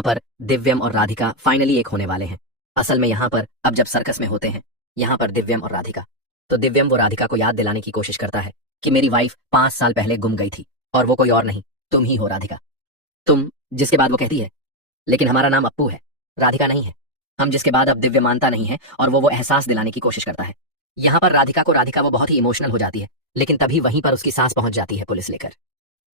यहाँ पर दिव्यम और राधिका फाइनली एक होने वाले हैं। असल में यहाँ पर अब जब सर्कस में होते हैं यहाँ पर दिव्यम और राधिका, तो दिव्यम वो राधिका को याद दिलाने की कोशिश करता है कि मेरी वाइफ 5 साल पहले गुम गई थी और वो कोई और नहीं, तुम ही हो राधिका, तुम। जिसके बाद वो कहती है लेकिन हमारा नाम अप्पू है, राधिका नहीं है हम। जिसके बाद अब दिव्य मानता नहीं है और वो एहसास दिलाने की कोशिश करता है। यहाँ पर राधिका वो बहुत ही इमोशनल हो जाती है, लेकिन तभी वहीं पर उसकी सांस पहुंच जाती है पुलिस लेकर।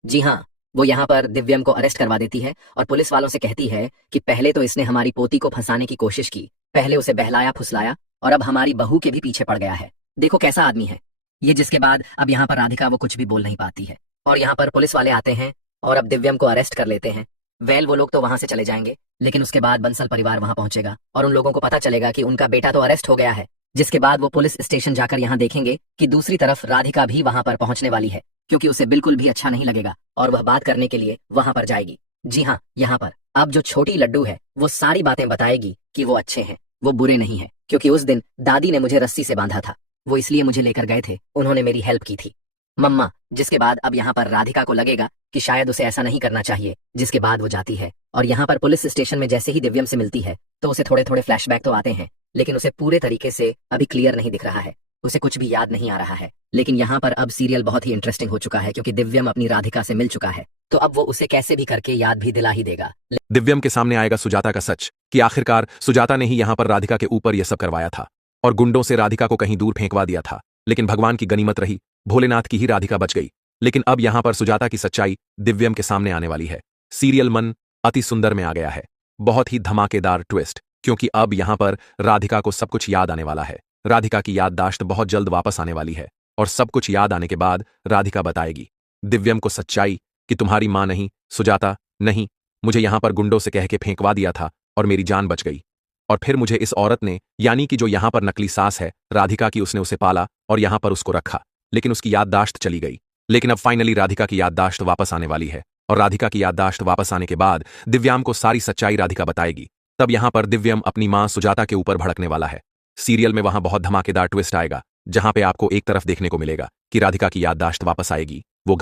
जी हाँ, वो यहाँ पर दिव्यम को अरेस्ट करवा देती है और पुलिस वालों से कहती है कि पहले तो इसने हमारी पोती को फंसाने की कोशिश की, पहले उसे बहलाया फुसलाया और अब हमारी बहू के भी पीछे पड़ गया है। देखो कैसा आदमी है ये। जिसके बाद अब यहाँ पर राधिका वो कुछ भी बोल नहीं पाती है और यहाँ पर पुलिस वाले आते हैं और अब दिव्यम को अरेस्ट कर लेते हैं। वेल वो लोग तो वहां से चले जाएंगे, लेकिन उसके बाद बंसल परिवार वहां पहुंचेगा और उन लोगों को पता चलेगा कि उनका बेटा तो अरेस्ट हो गया है। जिसके बाद वो पुलिस स्टेशन जाकर यहाँ देखेंगे कि दूसरी तरफ राधिका भी वहां पर पहुंचने वाली है, क्योंकि उसे बिल्कुल भी अच्छा नहीं लगेगा और वह बात करने के लिए वहां पर जाएगी। जी हाँ, यहाँ पर अब जो छोटी लड्डू है वो सारी बातें बताएगी कि वो अच्छे हैं, वो बुरे नहीं है, क्योंकि उस दिन दादी ने मुझे रस्सी से बांधा था, वो इसलिए मुझे लेकर गए थे, उन्होंने मेरी हेल्प की थी मम्मा। जिसके बाद अब यहाँ पर राधिका को लगेगा कि शायद उसे ऐसा नहीं करना चाहिए। जिसके बाद वो जाती है और यहाँ पर पुलिस स्टेशन में जैसे ही दिव्यम से मिलती है तो उसे थोड़े थोड़े फ्लैशबैक तो आते हैं, लेकिन उसे पूरे तरीके से अभी क्लियर नहीं दिख रहा है, उसे कुछ भी याद नहीं आ रहा है। लेकिन यहाँ पर अब सीरियल बहुत ही इंटरेस्टिंग हो चुका है, क्योंकि दिव्यम अपनी राधिका से मिल चुका है, तो अब वो उसे कैसे भी करके याद भी दिला ही देगा। दिव्यम के सामने आएगा सुजाता का सच कि आखिरकार सुजाता ने ही यहाँ पर राधिका के ऊपर यह सब करवाया था और गुंडों से राधिका को कहीं दूर फेंकवा दिया था। लेकिन भगवान की गनीमत रही, भोलेनाथ की ही राधिका बच गई। लेकिन अब यहाँ पर सुजाता की सच्चाई दिव्यम के सामने आने वाली है। सीरियल मन अति सुंदर में आ गया है, बहुत ही धमाकेदार ट्विस्ट, क्योंकि अब यहाँ पर राधिका को सब कुछ याद आने वाला है। राधिका की याददाश्त बहुत जल्द वापस आने वाली है और सब कुछ याद आने के बाद राधिका बताएगी दिव्यम को सच्चाई कि तुम्हारी मां नहीं, सुजाता नहीं, मुझे यहाँ पर गुंडों से कह के फेंकवा दिया था और मेरी जान बच गई। और फिर मुझे इस औरत ने, यानी कि जो यहाँ पर नकली सास है राधिका की, उसने उसे पाला और यहाँ पर उसको रखा, लेकिन उसकी याददाश्त चली गई। लेकिन अब फाइनली राधिका की याददाश्त वापस आने वाली है और राधिका की याददाश्त वापस आने के बाद दिव्याम को सारी सच्चाई राधिका बताएगी। तब यहाँ पर दिव्यम अपनी मां सुजाता के ऊपर भड़कने वाला है। सीरियल में वहां बहुत धमाकेदार ट्विस्ट आएगा, जहां पे आपको एक तरफ देखने को मिलेगा कि राधिका की याददाश्त वापस आएगी, वो